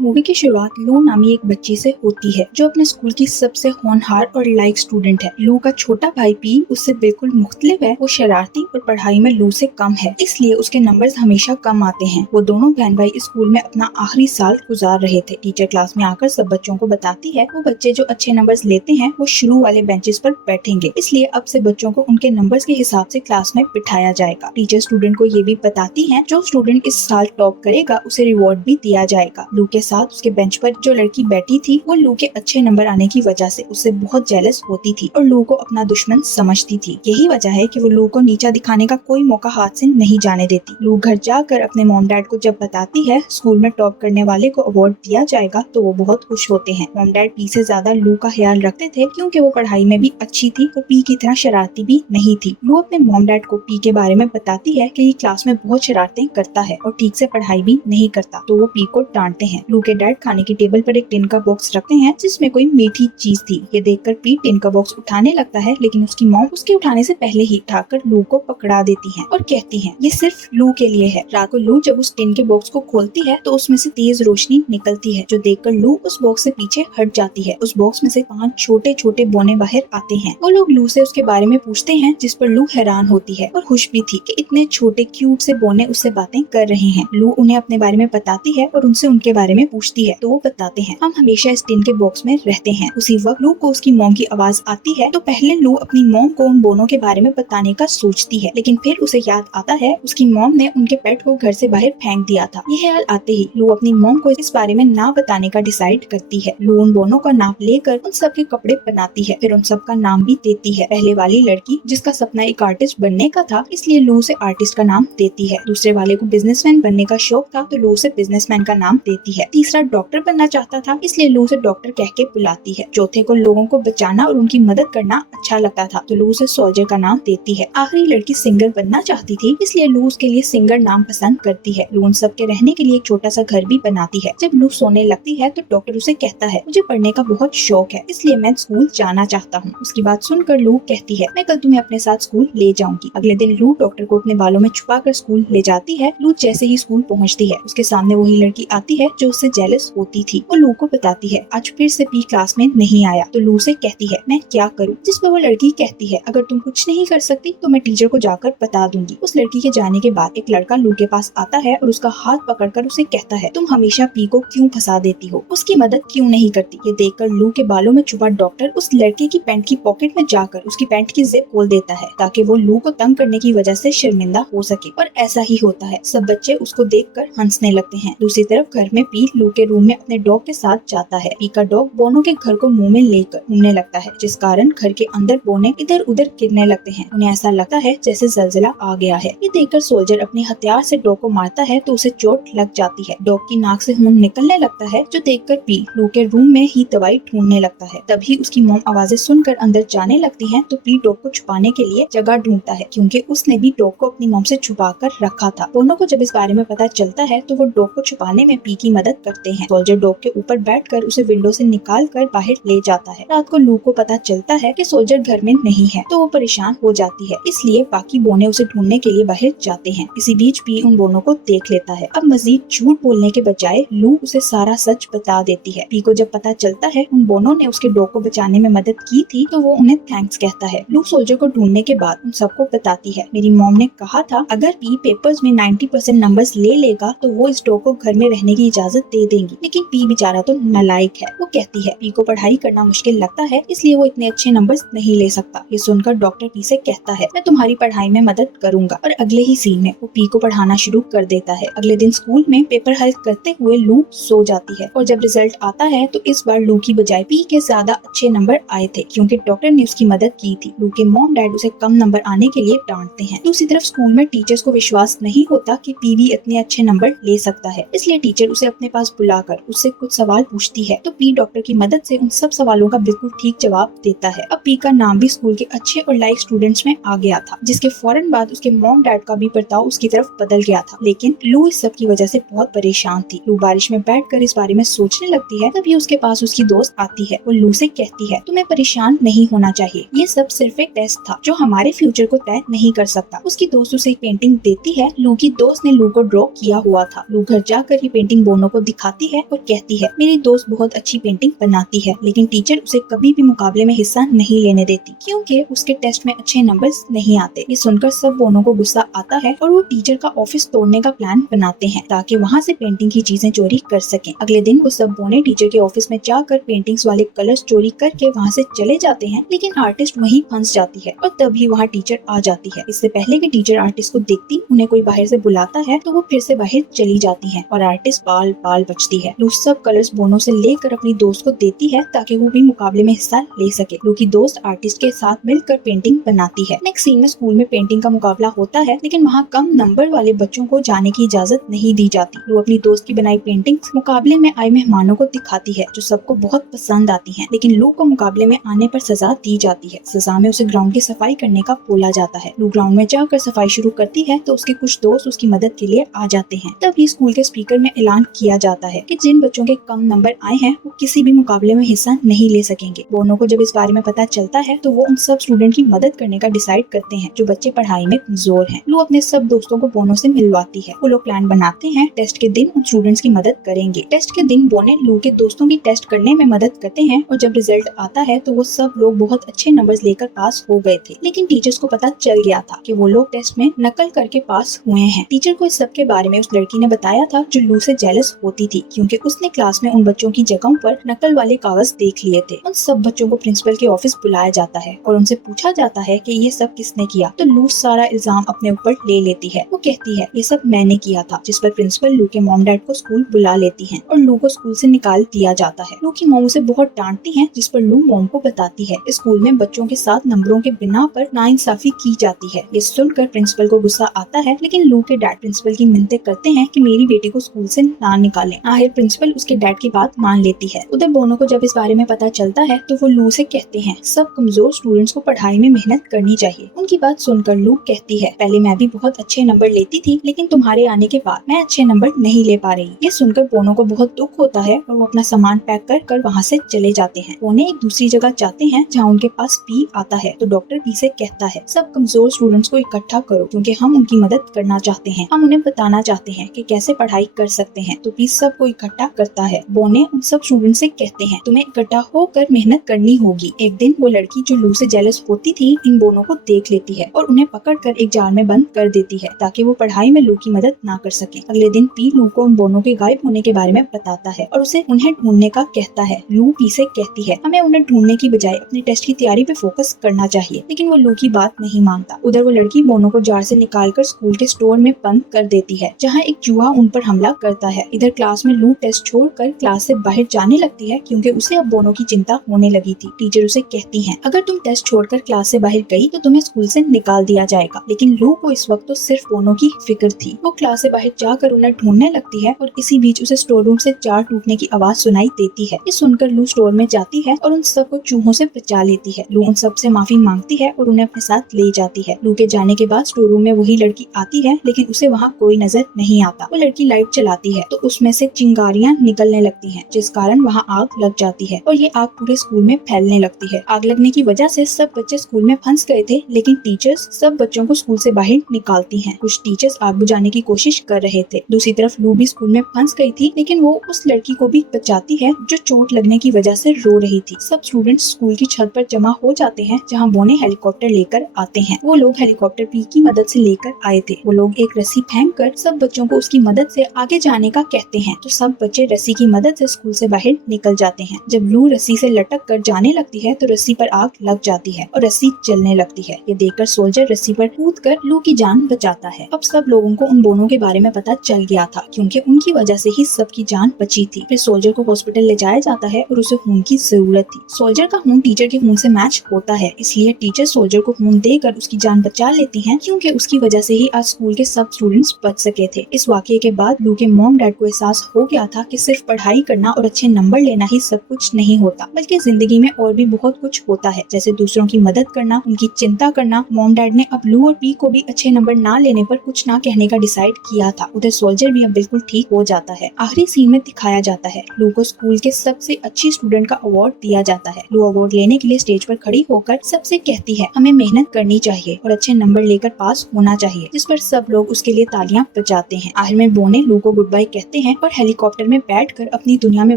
Movie की शुरुआत लू नामी एक बच्ची से होती है जो अपने स्कूल की सबसे होनहार और लाइक स्टूडेंट है। लू का छोटा भाई पी उससे बिल्कुल मुख्तलिफ है। वो शरारती और पढ़ाई में लू से कम है, इसलिए उसके नंबर्स हमेशा कम आते हैं। वो दोनों बहन भाई स्कूल में अपना आखिरी साल गुजार रहे थे। टीचर क्लास में आकर सब बच्चों को बताती है वो बच्चे जो अच्छे नंबर्स लेते हैं वो शुरू वाले बेंचेस पर बैठेंगे, इसलिए अब से बच्चों को उनके नंबर्स के हिसाब से क्लास में बिठाया जाएगा। टीचर स्टूडेंट को ये भी बताती है जो स्टूडेंट इस साल टॉप करेगा उसे रिवॉर्ड भी दिया जाएगा। लू के साथ उसके बेंच पर जो लड़की बैठी थी वो लू के अच्छे नंबर आने की वजह से उससे बहुत जेलस होती थी और लू को अपना दुश्मन समझती थी। यही वजह है कि वो लू को नीचा दिखाने का कोई मौका हाथ से नहीं जाने देती। लू घर जाकर अपने मॉम डैड को जब बताती है स्कूल में टॉप करने वाले को अवार्ड दिया जाएगा तो वो बहुत खुश होते हैं। मॉम डैड पी से ज्यादा लू का ख्याल रखते थे क्योंकि वो पढ़ाई में भी अच्छी थी और पी की तरह शरारती भी नहीं थी। लू अपने मॉम डैड को पी के बारे में बताती है कि ये क्लास में बहुत शरारतें करता है और ठीक से पढ़ाई भी नहीं करता, तो वो पी को डांटते हैं। लू के डैड खाने की टेबल पर एक टिन का बॉक्स रखते हैं जिसमें कोई मीठी चीज थी। ये देखकर पी टिन का बॉक्स उठाने लगता है, लेकिन उसकी मॉम उसके उठाने से पहले ही उठाकर लू को पकड़ा देती है और कहती है ये सिर्फ लू के लिए है। रात को लू जब उस टिन के बॉक्स को खोलती है तो उसमें से तेज रोशनी निकलती है, जो देखकर लू उस बॉक्स से पीछे हट जाती है। उस बॉक्स में से 5 छोटे छोटे बोने बाहर आते हैं। वो लोग लू से उसके बारे में पूछते हैं, जिस पर लू हैरान होती है और खुश भी थी कि इतने छोटे क्यूट से बोने उससे बातें कर रहे हैं। लू उन्हें अपने बारे में बताती है और उनसे उनके बारे में पूछती है, तो वो बताते हैं हम हमेशा इस टिन के बॉक्स में रहते हैं। उसी वक्त लू को उसकी मॉम की आवाज आती है, तो पहले लू अपनी मॉम को उन बोनों के बारे में बताने का सोचती है, लेकिन फिर उसे याद आता है उसकी मॉम ने उनके पेट को घर से बाहर फेंक दिया था। ये ख्याल आते ही लू अपनी मॉम को इस बारे में ना बताने का डिसाइड करती है। लू उन बोनों का नाप लेकर उन सब के कपड़े बनाती है, फिर उन सब का नाम भी देती है। पहले वाली लड़की जिसका सपना एक आर्टिस्ट बनने का था, इसलिए लू से आर्टिस्ट का नाम देती है। दूसरे वाले को बिजनेसमैन बनने का शौक था, तो लू से बिजनेसमैन का नाम देती है। तीसरा डॉक्टर बनना चाहता था, इसलिए लू से डॉक्टर कह के बुलाती है। चौथे को लोगों को बचाना और उनकी मदद करना अच्छा लगता था, तो लू से सोल्जर का नाम देती है। आखिरी लड़की सिंगर बनना चाहती थी, इसलिए लू उसके लिए सिंगर नाम पसंद करती है। लू उन सब के रहने के लिए एक छोटा सा घर भी बनाती है। जब लू सोने लगती है तो डॉक्टर उसे कहता है मुझे पढ़ने का बहुत शौक है, इसलिए मैं स्कूल जाना चाहता हूँ। उसकी बात सुनकर लू कहती है मैं कल तुम्हें अपने साथ स्कूल ले जाऊंगी। अगले दिन लू डॉक्टर को अपने बालों में छुपाकर स्कूल ले जाती है। लू जैसे ही स्कूल पहुँचती है उसके सामने वही लड़की आती है जो उससे जेलस होती थी। वो लू को बताती है आज फिर से पी क्लास में नहीं आया, तो लू से कहती है मैं क्या करूँ, जिस पर वो लड़की कहती है अगर तुम कुछ नहीं कर सकती तो मैं टीचर को जाकर बता दूंगी। उस लड़की के जाने के बाद एक लड़का लू के पास आता है और उसका हाथ पकड़कर उसे कहता है तुम हमेशा पी को क्यों फंसा देती हो, उसकी मदद क्यों नहीं करती। ये देखकर लू के बालों में छुपा डॉक्टर उस लड़के की पैंट की पॉकेट में जाकर उसकी पैंट की जिप खोल देता है ताकि वो लू को तंग करने की वजह से शर्मिंदा हो सके, और ऐसा ही होता है। सब बच्चे उसको देखकर हंसने लगते हैं। दूसरी तरफ घर में पी लू के रूम में अपने डॉग के साथ जाता है। पी का डॉग बोनों के घर को मुंह में लेकर घूमने लगता है, जिस कारण घर के अंदर बोने इधर उधर गिरने लगते हैं। उन्हें ऐसा लगता है जैसे जलजिला आ गया है। ये देखकर सोल्जर अपने हथियार से डॉग को मारता है तो उसे चोट लग जाती है। डॉग की नाक से खून निकलने लगता है, जो देखकर पी लू के रूम में ही दवाई ढूंढने लगता है। तभी उसकी मॉम आवाजें सुनकर अंदर जाने लगती है, तो पी डॉग को छुपाने के लिए जगह ढूंढता है क्योंकि उसने भी डॉग को अपनी मॉम से छुपा कर रखा था। दोनों को जब इस बारे में पता चलता है तो वो डॉग को छुपाने में पी की मदद करते हैं। सोल्जर डॉग के ऊपर बैठकर उसे विंडो से निकाल कर बाहर ले जाता है। रात को लू को पता चलता है कि सोल्जर घर में नहीं है, तो वो परेशान हो जाती है, इसलिए बाकी बोने उसे ढूंढने के लिए बाहर जाते हैं। इसी बीच पी उन बोनों को देख लेता है। अब मजीद झूठ बोलने के बजाय लू उसे सारा सच बता देती है। पी को जब पता चलता है उन बोनों ने उसके डॉग को बचाने में मदद की थी, तो वो उन्हें थैंक्स कहता है। लू सोल्जर को ढूंढने के बाद उन सबको बताती है मेरी मॉम ने कहा था अगर पी पेपर्स में 90% नंबर्स ले लेगा तो वो इस डॉग को घर में रहने की इजाजत दे देंगी, लेकिन पी बेचारा तो नालायक है। वो कहती है पी को पढ़ाई करना मुश्किल लगता है, इसलिए वो इतने अच्छे नंबर्स नहीं ले सकता। ये सुनकर डॉक्टर पी से कहता है मैं तुम्हारी पढ़ाई में मदद करूंगा, और अगले ही सीन में वो पी को पढ़ाना शुरू कर देता है। अगले दिन स्कूल में पेपर हल करते हुए लू सो जाती है, और जब रिजल्ट आता है तो इस बार लू की बजाय पी के ज्यादा अच्छे नंबर आए थे क्योंकि डॉक्टर ने उसकी मदद की थी। लू के मॉम डैड उसे कम नंबर आने के लिए डांटते हैं। दूसरी तरफ स्कूल में टीचर्स को विश्वास नहीं होता कि पी भी इतने अच्छे नंबर ले सकता है, इसलिए टीचर उसे अपने पास बुलाकर उससे कुछ सवाल पूछती है, तो पी डॉक्टर की मदद से उन सब सवालों का बिल्कुल ठीक जवाब देता है। अब पी का नाम भी स्कूल के अच्छे और लाइक स्टूडेंट्स में आ गया था, जिसके फौरन बाद उसके मॉम डैड का भी बर्ताव उसकी तरफ बदल गया था। लेकिन लू इस सब की वजह से बहुत परेशान थी। लू बारिश में बैठकर इस बारे में सोचने लगती है, तभी उसके पास उसकी दोस्त आती है। वो लू से कहती है तुम्हें परेशान नहीं होना चाहिए, ये सब सिर्फ एक टेस्ट था जो हमारे फ्यूचर को तय नहीं कर सकता। उसकी दोस्त उसे एक पेंटिंग देती है। लू की दोस्त ने लू को ड्रॉ किया हुआ था। लू घर जाकर ये पेंटिंग बोनों को दिखाती है और कहती है मेरी दोस्त बहुत अच्छी पेंटिंग बनाती है, लेकिन टीचर उसे कभी भी मुकाबले में हिस्सा नहीं लेने देती क्योंकि उसके टेस्ट में अच्छे नंबर्स नहीं आते। ये सुनकर सब बोनो को गुस्सा आता है और वो टीचर का ऑफिस तोड़ने का प्लान बनाते हैं ताकि वहाँ से पेंटिंग की चीजें चोरी कर सकें। अगले दिन वो सब बोने टीचर के ऑफिस में जाकर पेंटिंग्स वाले कलर्स चोरी करके वहाँ से चले जाते हैं, लेकिन आर्टिस्ट वहीं फंस जाती है और तभी वहाँ टीचर आ जाती है। इससे पहले कि टीचर आर्टिस्ट को देखती उन्हें कोई बाहर से बुलाता है तो वो फिर से बाहर चली जाती है और आर्टिस्ट बाल बाल बचती है। लू सब कलर्स बोनो से लेकर अपनी दोस्त को देती है ताकि वो भी मुकाबले में हिस्सा ले सके। लू की दोस्त आर्टिस्ट के साथ मिलकर पेंटिंग बनाती है। नेक्स्ट सीन में स्कूल में पेंटिंग का मुकाबला होता है, लेकिन वहाँ कम नंबर वाले बच्चों को जाने की इजाजत नहीं दी जाती। लू अपनी दोस्त की बनाई पेंटिंग्स मुकाबले में आए मेहमानों को दिखाती है जो सबको बहुत पसंद आती है, लेकिन लू को मुकाबले में आने पर सजा दी जाती है। सजा में उसे ग्राउंड की सफाई करने का बोला जाता है। लू ग्राउंड में जाकर सफाई शुरू करती है तो उसके कुछ दोस्त उसकी मदद के लिए आ जाते हैं। तभी स्कूल के स्पीकर में ऐलान किया जाता है कि जिन बच्चों के कम नंबर आए हैं वो किसी भी मुकाबले में हिस्सा नहीं ले सकेंगे। बोनो को जब इस बारे में पता चलता है तो वो उन सब स्टूडेंट की मदद करने का डिसाइड करते हैं जो बच्चे पढ़ाई में कमजोर हैं। लू अपने सब दोस्तों को बोनो से मिलवाती है। वो लोग प्लान बनाते हैं टेस्ट के दिन उन स्टूडेंट्स की मदद करेंगे। टेस्ट के दिन बोने लू के दोस्तों की टेस्ट करने में मदद करते हैं और जब रिजल्ट आता है तो वो सब लोग बहुत अच्छे नंबर्स लेकर पास हो गए थे, लेकिन टीचर्स को पता चल गया था कि वो लोग टेस्ट में नकल करके पास हुए हैं। टीचर को इस सब के बारे में उस लड़की ने बताया था जो लू से जेलस होती थी क्योंकि उसने क्लास में उन बच्चों की जगहों पर नकल वाले कागज देख लिए थे। उन सब बच्चों को प्रिंसिपल के ऑफिस बुलाया जाता है और उनसे पूछा जाता है कि ये सब किसने किया। तो लू सारा इल्जाम अपने ऊपर ले लेती है। वो कहती है ये सब मैंने किया था, जिस पर प्रिंसिपल लू के मॉम डैड को स्कूल बुला लेती है और लू को स्कूल से निकाल दिया जाता है। लू की मॉम उसे बहुत डांटती है, जिस पर लू मॉम को बताती है स्कूल में बच्चों के साथ नंबरों के बिना पर नाइंसाफी की जाती है। ये सुनकर प्रिंसिपल को गुस्सा आता है, लेकिन लू के डैड प्रिंसिपल की मिन्नतें करते हैं कि मेरी बेटी को स्कूल से ना निकालें। आखिर प्रिंसिपल उसके डैड की बात मान लेती है। उधर बोनो को जब इस बारे में पता चलता है तो वो लू से कहते हैं सब कमजोर स्टूडेंट्स को पढ़ाई में मेहनत करनी चाहिए। उनकी बात सुनकर लू कहती है पहले मैं भी बहुत अच्छे नंबर लेती थी, लेकिन तुम्हारे आने के बाद मैं अच्छे नंबर नहीं ले पा रही। ये सुनकर बोनो को बहुत दुख होता है और वो अपना सामान पैक कर वहाँ से चले जाते हैं। बोने एक दूसरी जगह जाते हैं जहाँ उनके पास पी आता है तो डॉक्टर पी से कहता है सब कमजोर स्टूडेंट्स को इकट्ठा करो क्योंकि हम उनकी मदद करना चाहते हैं। हम उन्हें बताना चाहते हैं कि कैसे पढ़ाई कर सकते हैं। तो पी सबको इकट्ठा करता है। बोने उन सब स्टूडेंट से कहते हैं तुम्हें इकट्ठा होकर मेहनत करनी होगी। एक दिन वो लड़की जो लू से जेलस होती थी इन दोनों को देख लेती है और उन्हें पकड़कर एक जार में बंद कर देती है ताकि वो पढ़ाई में लू की मदद ना कर सके। अगले दिन पी लू को उन दोनों के गायब होने के बारे में बताता है और उसे उन्हें ढूंढने का कहता है। लू पी से कहती है हमें उन्हें ढूंढने की बजाय अपने टेस्ट की तैयारी पे फोकस करना चाहिए, लेकिन वो लू की बात नहीं मानता। उधर वो लड़की बोनो को जार से निकालकर स्कूल के स्टोर में बंद कर देती है जहाँ एक चूहा उन पर हमला करता है। इधर क्लास में लू टेस्ट छोड़कर क्लास से बाहर जाने लगती है क्योंकि उसे अब बोनो की चिंता होने लगी थी। टीचर उसे कहती है अगर तुम टेस्ट छोड़कर क्लास से बाहर गई तो तुम्हें स्कूल से निकाल दिया जाएगा, लेकिन लू को इस वक्त तो सिर्फ बोनो की फिक्र थी। वो क्लास से बाहर जाकर उन्हें ढूंढने लगती है और इसी बीच उसे स्टोर रूम से जार टूटने की आवाज सुनाई देती है। ये सुनकर लू स्टोर में जाती है और उन सबको चूहों से बचा लेती है। लू उन सब से माफी मांगती है और उन्हें अपने साथ ले जाती है। लू के जाने के बाद स्टोर रूम में वही लड़की आती है, लेकिन उसे वहाँ कोई नजर नहीं आता। वो लड़की लाइट चलाती है तो उसमें से चिंगारियां निकलने लगती हैं, जिस कारण वहाँ आग लग जाती है और ये आग पूरे स्कूल में फैलने लगती है। आग लगने की वजह से सब बच्चे स्कूल में फंस गए थे, लेकिन टीचर्स सब बच्चों को स्कूल से बाहर निकालती हैं। कुछ टीचर्स आग बुझाने की कोशिश कर रहे थे। दूसरी तरफ लू भी स्कूल में फंस गई थी, लेकिन वो उस लड़की को भी बचाती है जो चोट लगने की वजह से रो रही थी। सब स्टूडेंट्स स्कूल की छत पर जमा हो जाते हैं जहाँ बोने हेलीकॉप्टर लेकर आते हैं। वो लोग हेलीकॉप्टर पी की मदद से लेकर आए थे। वो लोग एक रस्सी फेंक कर सब बच्चों को उसकी मदद से आगे जाने का कहते हैं तो सब बच्चे रस्सी की मदद से स्कूल से बाहर निकल जाते हैं। जब लू रस्सी से लटक कर जाने लगती है तो रस्सी पर आग लग जाती है और रस्सी जलने लगती है। ये देखकर सोल्जर रस्सी पर कूदकर लू की जान बचाता है। अब सब लोगों को उन दोनों के बारे में पता चल गया था क्योंकि उनकी वजह से ही सबकी जान बची थी। फिर सोल्जर को हॉस्पिटल ले जाया जाता है और उसे खून की जरूरत थी। सोल्जर का खून टीचर के खून से मैच होता है, इसलिए टीचर सोल्जर को खून देकर उसकी जान बचा लेती हैं क्योंकि उसकी वजह से ही आज स्कूल के सब स्टूडेंट्स बच सके थे। इस वाकये के बाद लू के मॉम डैड को एहसास हो गया था कि सिर्फ पढ़ाई करना और अच्छे नंबर लेना ही सब कुछ नहीं होता, बल्कि जिंदगी में और भी बहुत कुछ होता है, जैसे दूसरों की मदद करना, उनकी चिंता करना। मॉम डैड ने अब लू और पी को भी अच्छे नंबर ना लेने पर कुछ ना कहने का डिसाइड किया था। उधर सोल्जर भी अब बिल्कुल ठीक हो जाता है। आखिरी सीन में दिखाया जाता है लू को स्कूल के सबसे अच्छी स्टूडेंट का अवार्ड दिया जाता है। लू अवार्ड लेने के लिए स्टेज पर खड़ी होकर सबसे कहती है हमें मेहनत करनी चाहिए और अच्छे नंबर लेकर पास होना चाहिए, जिस पर सब लोग उसके लिए तालियां बजाते हैं। आखिर में बोने लू को गुड बाय कहते हैं और हेलीकॉप्टर में बैठकर अपनी दुनिया में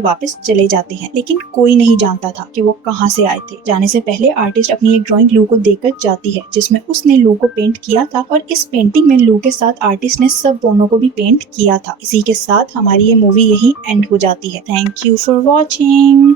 वापस चले जाते हैं, लेकिन कोई नहीं जानता था कि वो कहाँ से आए थे। जाने से पहले आर्टिस्ट अपनी एक ड्राइंग लू को देकर जाती है, जिसमें उसने लू को पेंट किया था और इस पेंटिंग में लू के साथ आर्टिस्ट ने सब दोनों को भी पेंट किया था। इसी के साथ हमारी ये मूवी यही एंड हो जाती है। Thank you for watching.